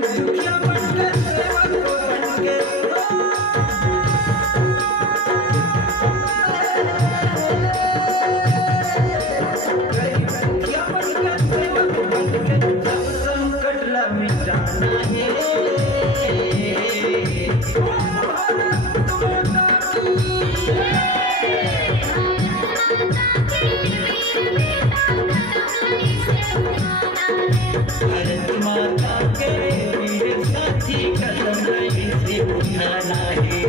दुखिया बनकर सेवक बनके गरीब दुखिया बनकर सेवक बनके सब संकट ला मिटाना है। भारत माता भारत माता के वीर साथी कदम नहीं से उठाना है।